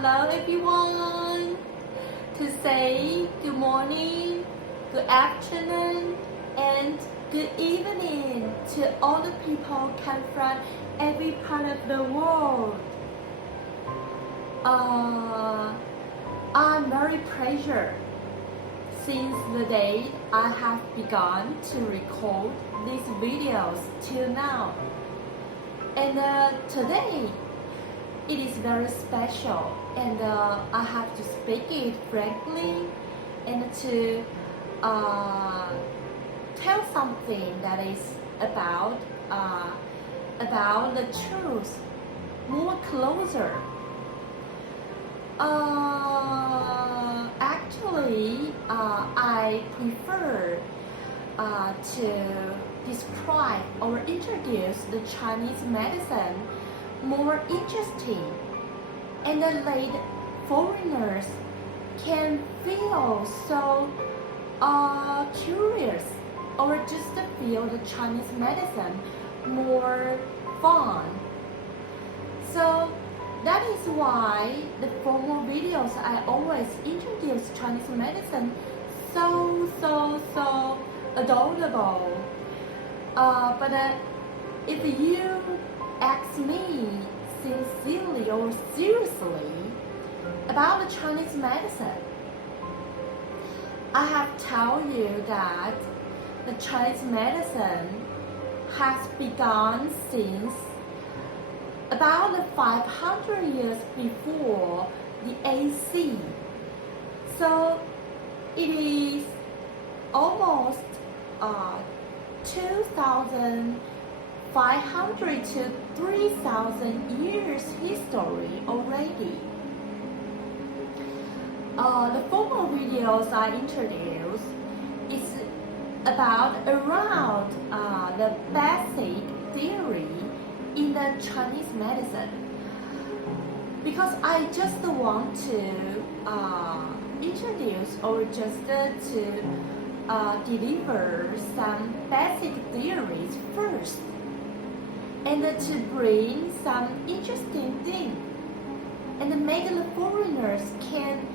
Hello everyone! To say good morning, good afternoon, and good evening to all the people come from every part of the world. I'm very pleased since the day I have begun to record these videos till now. And today, it is very special, and I have to speak it frankly and to tell something that is about the truth more closer. Actually, I prefer to describe or introduce the Chinese medicine more interesting, and let foreigners can feel so curious, or just feel the Chinese medicine more fun. So that is why the formal videos I always introduce Chinese medicine so adorable. But if you ask me sincerely or seriously about the Chinese medicine, I have told you that the Chinese medicine has begun since about 500 years before the AC. So it is almost 2,500 to 3,000 years history already. The formal videos I introduce is about around the basic theory in the Chinese medicine, because I just want to introduce or just to deliver some basic theories first, and to bring some interesting things, and make the foreigners can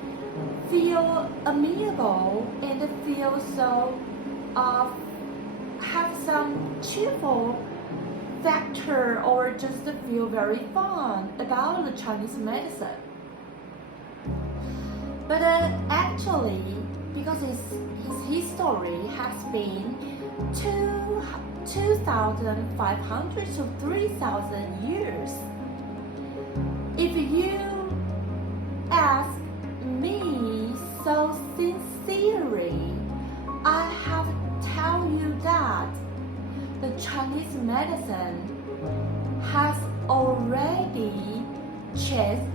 feel amenable and feel so have some cheerful factor, or just feel very fun about the Chinese medicine. But actually, because his history has been 2,500 to 3,000 years. If you ask me so sincerely, I have to tell you that the Chinese medicine has already chased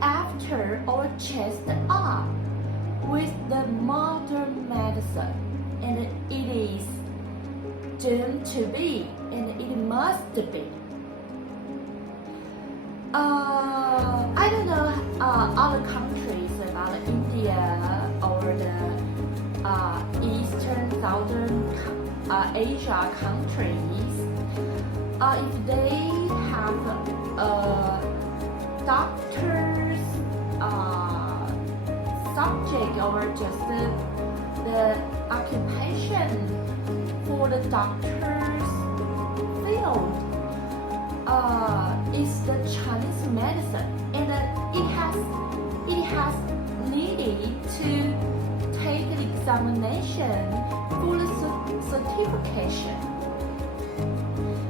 after or chased up with the modern medicine, and it is doomed to be, and it must be. I don't know other countries about India or the Eastern, Southern Asia countries, if they have doctors subject, or just the occupation for the doctor's field is the Chinese medicine, and it has needed to take an examination for the certification.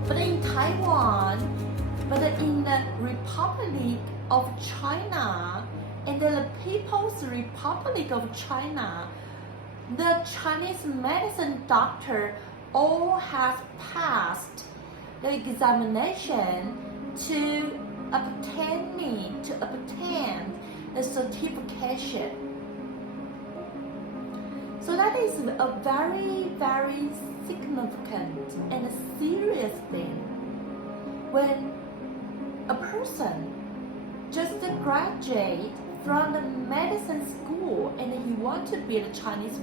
But in Taiwan, but in the Republic of China and the People's Republic of China, the Chinese medicine doctor all have passed the examination to obtain the certification. So that is a very significant and serious thing when a person just graduate from the medicine school and he wants to be a Chinese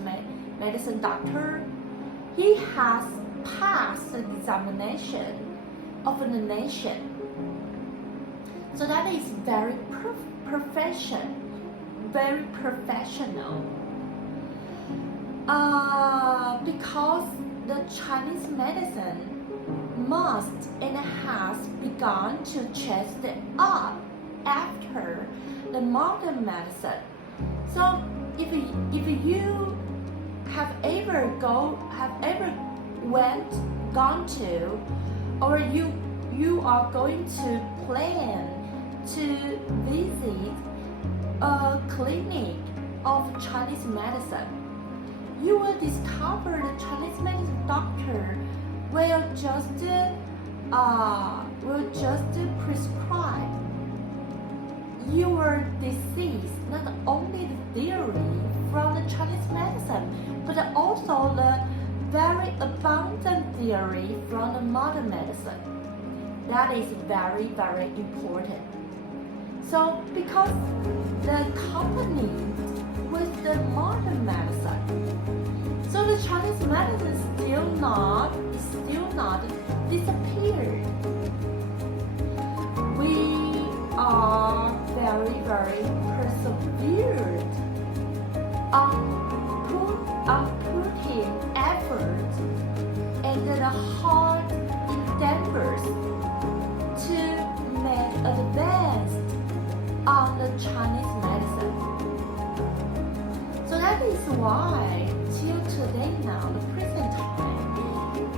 medicine doctor. He has passed the examination of the nation. So that is very very professional. Because the Chinese medicine must and has begun to chase up after the modern medicine. So if you have ever gone to, or you are going to plan to visit a clinic of Chinese medicine, you will discover the Chinese medicine doctor will just prescribe your disease, not only the theory from the Chinese medicine, but also the very abundant theory from the modern medicine. That is very, very important. So because the company with the modern medicine, so the Chinese medicine is still not disappeared. We are very, very persevered on putting effort and the hard endeavors to make advance on the Chinese medicine. So that is why till today now, the present time,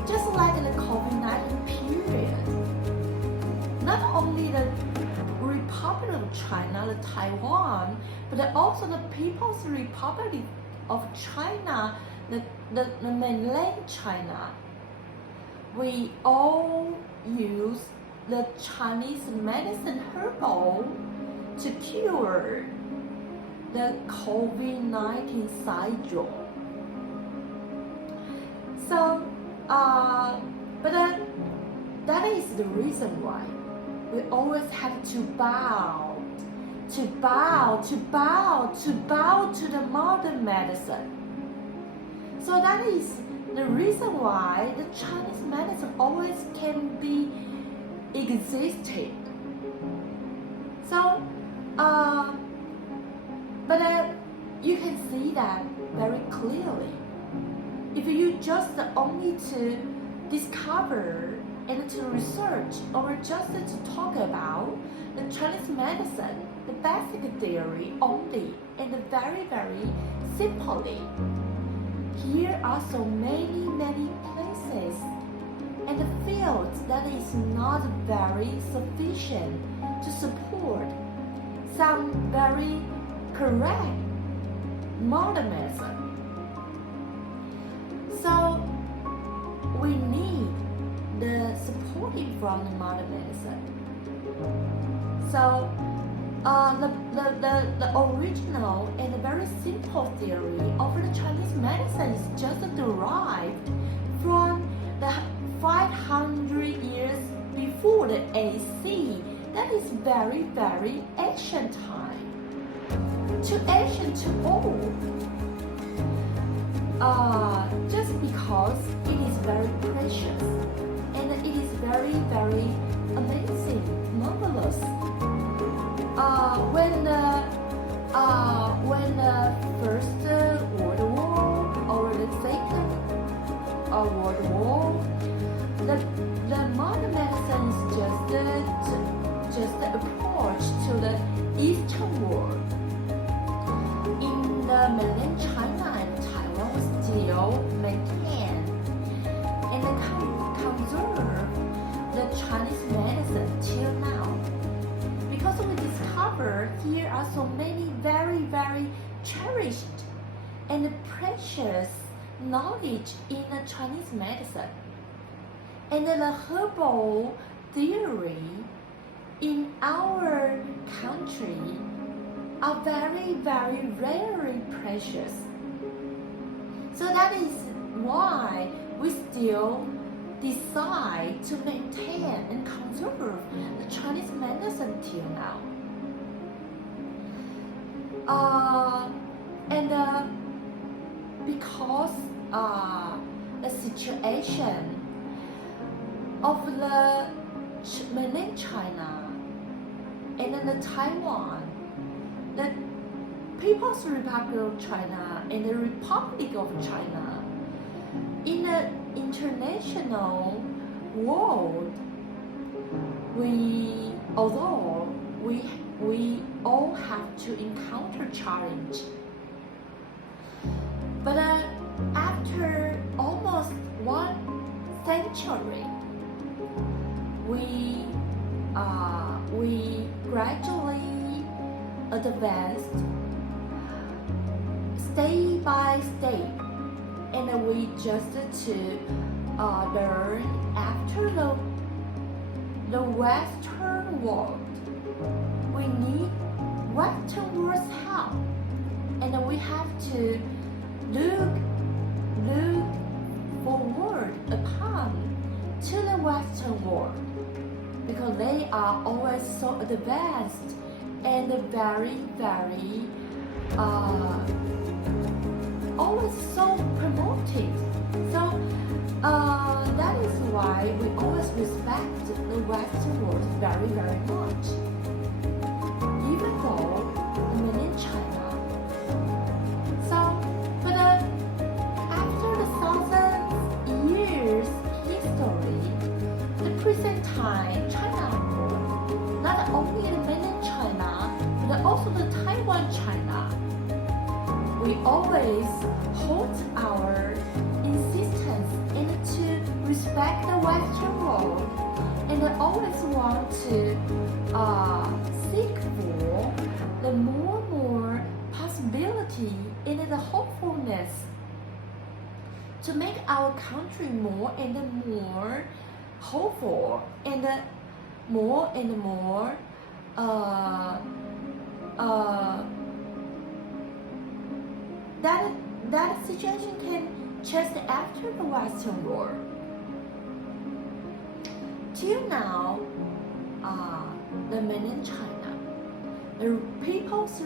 just like the COVID-19 period, not only the Republic of China, the Taiwan, but also the People's Republic of China, the mainland China, we all use the Chinese medicine herbal to cure the COVID-19 syndrome. So, that is the reason why we always have to bow to the modern medicine. So that is the reason why the Chinese medicine always can be existed. So, you can see that very clearly. If you just only to discover and to research or just to talk about the Chinese medicine, the basic theory only, and very, very simply, here are so many places and fields that is not very sufficient to support some very correct modern medicine. So we need the supporting from the modern medicine. So the original and very simple theory of the Chinese medicine is just derived from the 500 years before the AC. That is very, very ancient time. Too ancient, too old. Just because it is very precious and it is very, very amazing, marvelous. When the First World War or the Second World War, the modern medicine is just the approach to the Eastern world. In the mainland China and Taiwan, we still maintain and conserve the Chinese medicine till now. Because we discover here are so many very, very cherished and precious knowledge in the Chinese medicine. And the herbal theory in our country are very, very rarely precious. So that is why we still decide to maintain and conserve the Chinese medicine till now. Because the situation of the mainland China and then the Taiwan, the People's Republic of China, and the Republic of China. In the international world, although we all have to encounter challenge, but after almost 1 century, we gradually advanced step by step, and we just to learn after the Western world. We need Western world's help, and we have to look forward upon to the Western world, because they are always so advanced and very always so promoted. So that is why we always respect the Western world very much, even though I'm in China. So, but after the thousand years history, the present time China, not only the mainland China, but also the Taiwan China, we always hold our insistence and to respect the Western world, and always want to seek for the more possibility and the hopefulness to make our country more and more hopeful, and more that situation can change after the Western world. Till now, the mainland China, the People's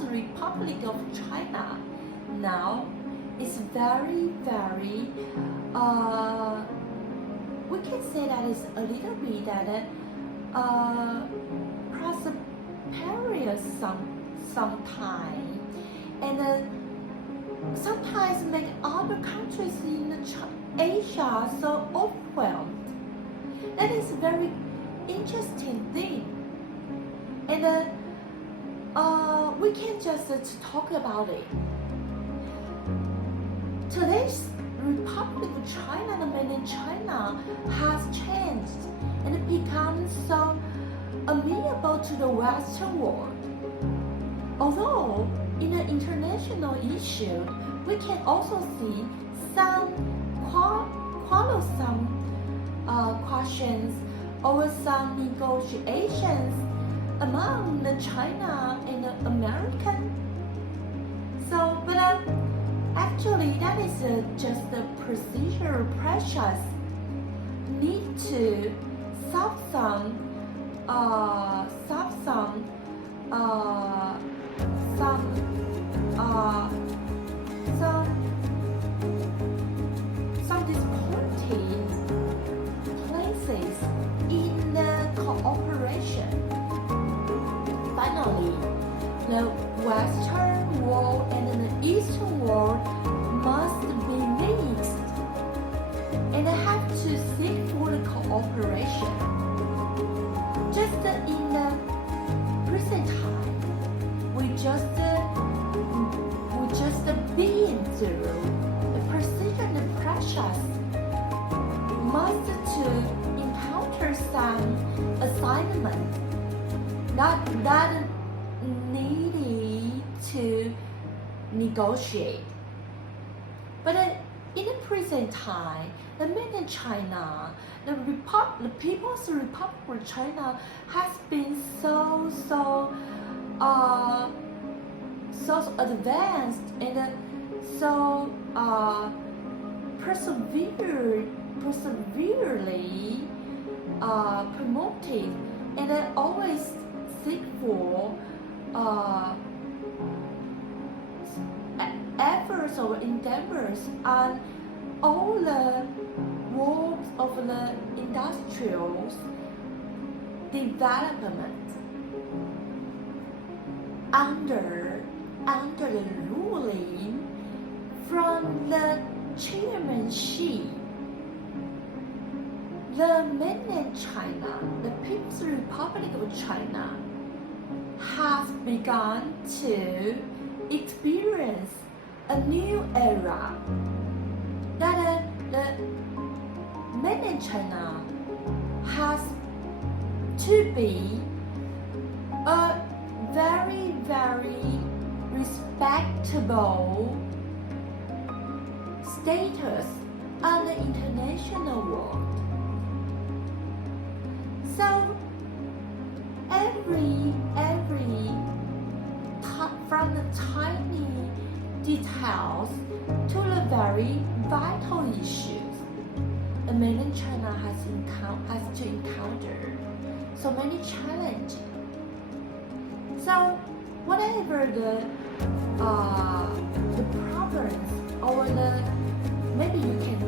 Republic of China, now is very we can say that it's a little bit that prosperous sometimes, and sometimes make other countries in Asia so overwhelmed. That is a very interesting thing, and we can just talk about it. Today's Republic of China, the mainland China, has changed and become so amenable to the Western world. Although in the international issue, we can also see some quarrelsome questions or some negotiations among the China and the American. So, but actually, that is just a procedural pressures need to solve some disappointing places in the cooperation. Finally, the Western world and the Eastern world must be mixed, and have to seek for the cooperation. Just in the present time, we just being through the procedure and the pressures must to encounter some assignment that needed to negotiate. But in the present time, the mainland China, the People's Republic of China has been so advanced and so perseverely promoted, and always seek for efforts or endeavors on all the works of the industrials development under the ruling from the chairmanship. The mainland China, the People's Republic of China, has begun to experience a new era. That the mainland China has to be a very, very respectable status on the international world. So from the tiny details to the very vital issues, the mainland China has to encounter so many challenges. So whatever the problems or maybe you can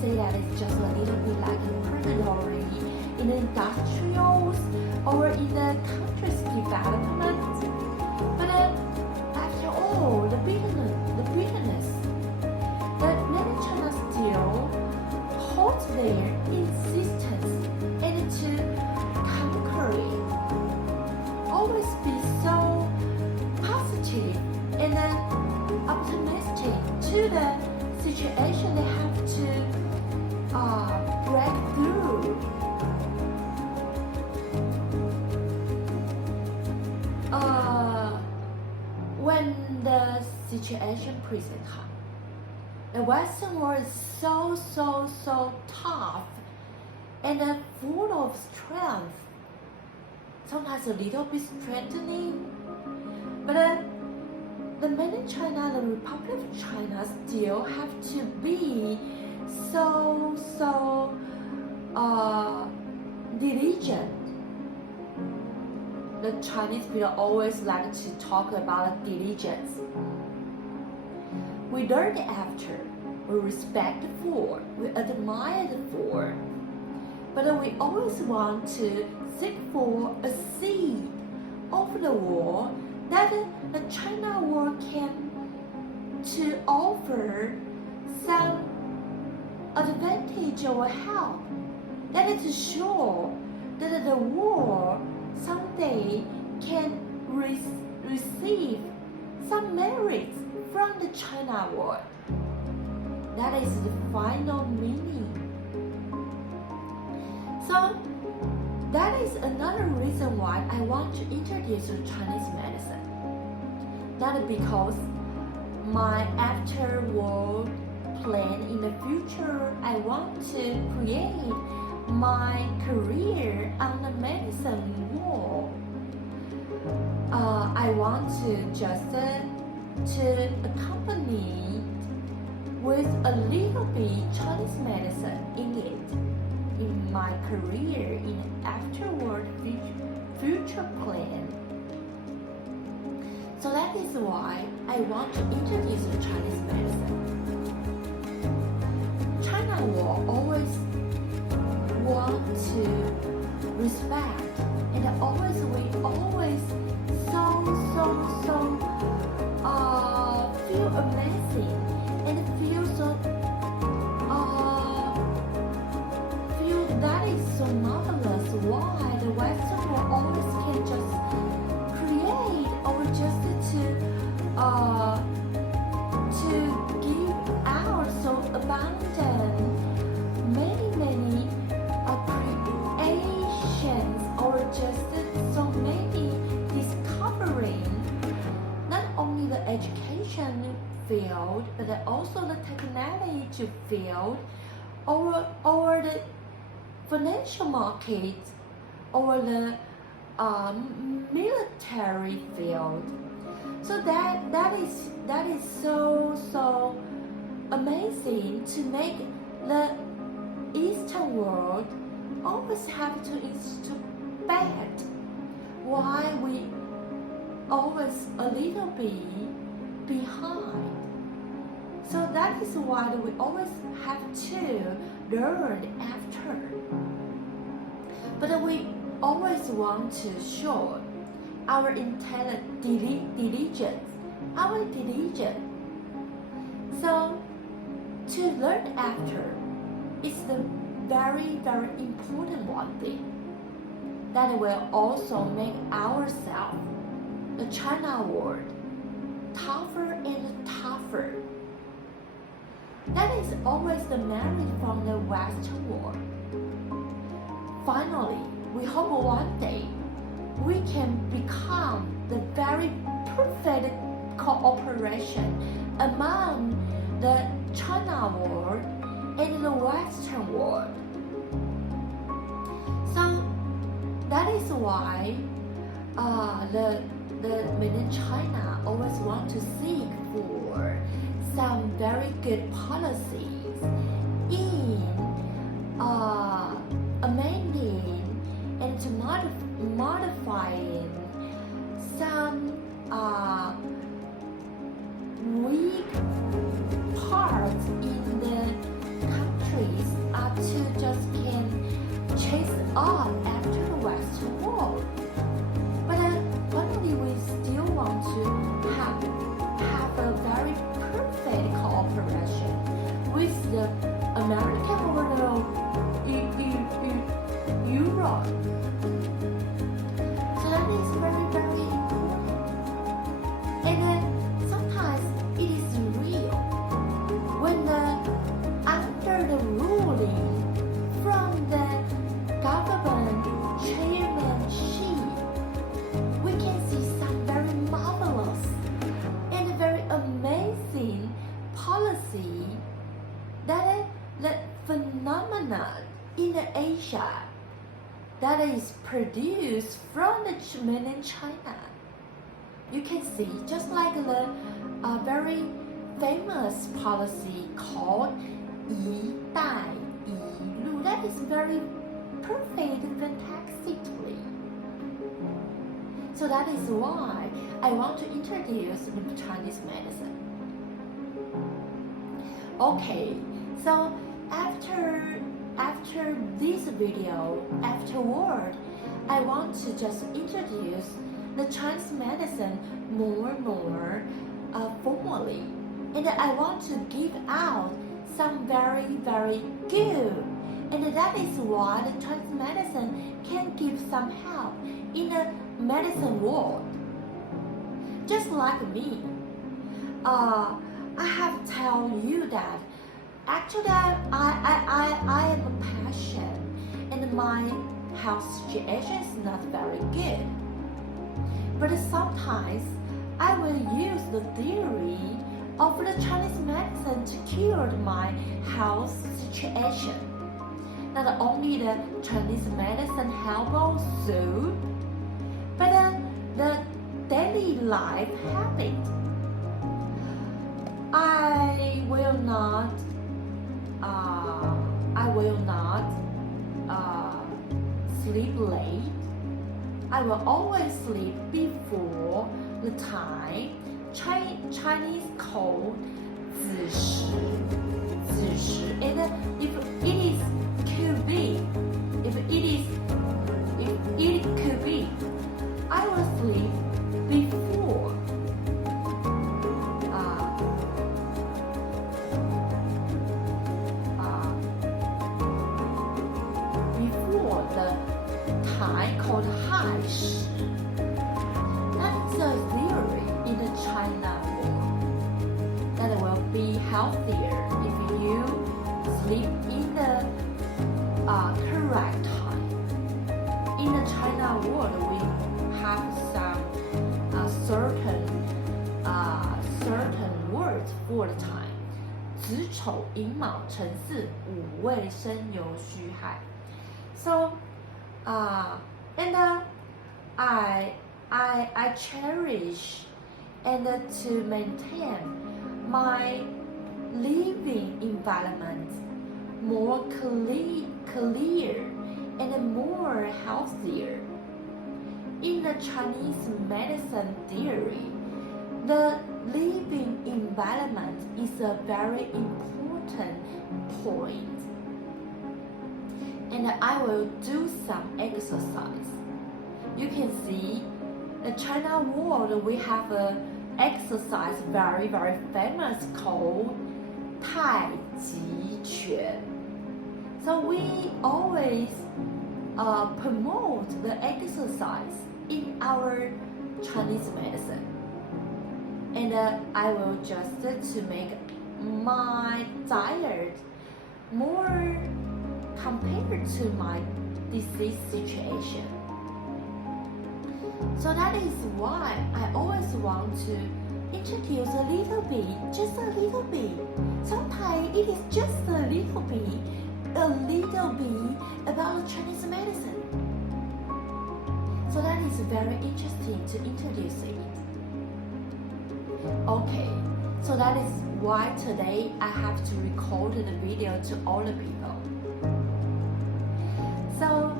say that it's just a little bit like a predatory in the industrials or in the country's development. But after all, the bitterness, the mainland China still holds their insistence and to conquer it. Always be so positive and optimistic to the situation they have to break through. When the situation presents, the Western world is so tough and full of strength. Sometimes a little bit strengthening, but the mainland China, the Republic of China, still have to be so diligent. The Chinese people always like to talk about diligence. We learn after, we respect for, we admire for, but we always want to seek for a seed of the world that the China world can to offer some advantage or help. That is sure that the world someday can receive some merits from the China world. That is the final meaning. So that is another reason why I want to introduce Chinese medicine. Not because my after-world plan in the future, I want to create my career on the medicine world. I want to just to accompany with a little bit Chinese medicine in it, in my career, in afterward future plan. So that is why I want to introduce Chinese medicine. China will always want to respect and we always feel amazing and feel that is so marvelous why the Western world always can just create or just to give out so abundant many creations or just so many discovering not only the education field but also the technology field or the financial market or the military field. So that is so amazing to make the Eastern world always have to expect why we always a little bit behind. So that is why we always have to learn after. But we always want to show our diligence. So to learn after is the very, very important one thing that will also make ourselves, the China world, tougher and tougher. That is always the merit from the Western world. Finally, we hope one day we can become the very perfect cooperation among the China world and the Western world. So that is why the mainland China always want to seek for some very good policies in amending and to modifying some weak parts in the countries to just can chase up after the Western world. But finally, we still want to have a very perfect cooperation with the American or the Europe. So that is very, very important. And sometimes it is real when under the ruling from the government chairmanship, we can see some very marvelous and very amazing policy that the phenomenon in Asia that is produced from the mainland China. You can see just like the very famous policy called 一带一路 that is very perfect fantastically. So that is why I want to introduce the Chinese medicine. Okay, so after this video, afterward, I want to just introduce the Chinese medicine more formally, and I want to give out some very, very good, and that is why the Chinese medicine can give some help in the medicine world. Just like me, I have to tell you that actually I am a patient and my health situation is not very good. But sometimes I will use the theory of the Chinese medicine to cure my health situation. Not only the Chinese medicine help also, but the daily life habit. I will not sleep late. I will always sleep before the time. Chinese called 子时. And if it could be, I will sleep before the time called 亥时. That's a theory in the China world that will be healthier if you sleep in the correct time. In the China world, we have some certain words for the time. 子丑寅卯辰巳午未申酉戌亥. So, and I cherish and to maintain my living environment more clear and more healthier. In the Chinese medicine theory, the living environment is a very important point. and I will do some exercise. You can see in China world we have a exercise very famous called 太极拳. So we always promote the exercise in our Chinese medicine. And I will just to make my diet more compared to my disease situation. So that is why I always want to introduce a little bit, just a little bit. Sometimes it is just a little bit about Chinese medicine. So that is very interesting to introduce it. Okay, so that is why today I have to record the video to all the people. So,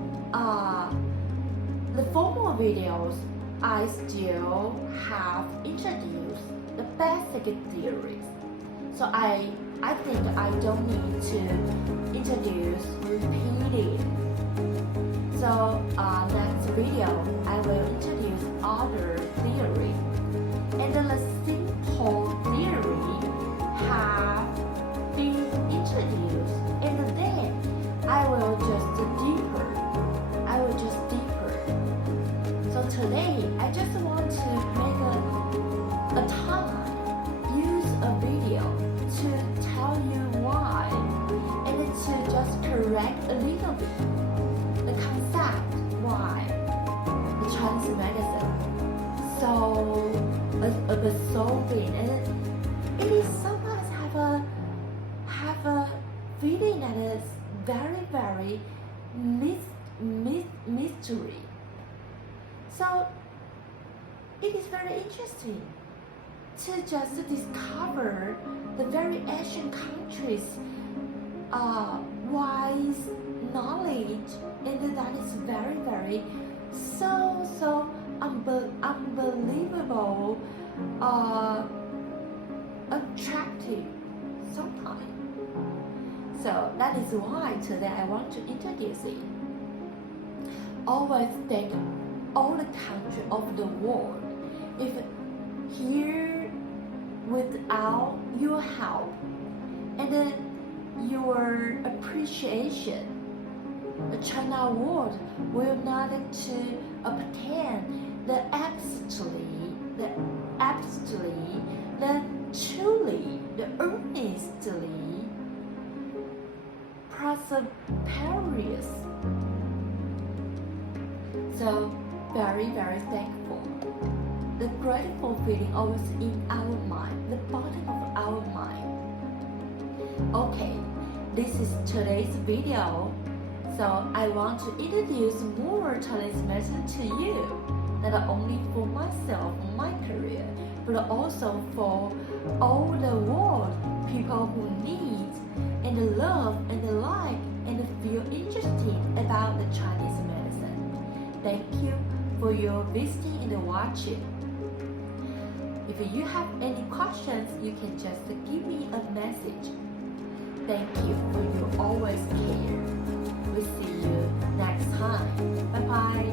the formal videos, I still have introduced the basic theories. So I think I don't need to introduce repeated. So next video, I will introduce other theory. And the simple theory have been introduced, and then I will just deeper. So today, I just want to make a time, use a video to tell you why, and to just correct a little bit the concept why the Chinese medicine so absorbing, and it is sometimes have a feeling that is very mystery. So it is very interesting to just discover the very ancient countries' wise knowledge, and that is very so unbelievable, attractive sometimes. So that is why today I want to introduce it. Always think all the country of the world, if here without your help and your appreciation, the China world will not to obtain the truly, the earnestly prosperous. So very thankful. The grateful feeling always in our mind, the bottom of our mind. Okay, this is today's video. So I want to introduce more Chinese medicine to you, not only for myself, my career, but also for all the world, people who need and love and like and feel interested about the Chinese medicine. Thank you for your visiting and watching. If you have any questions, you can just give me a message. Thank you for your always care. We'll see you next time. Bye bye.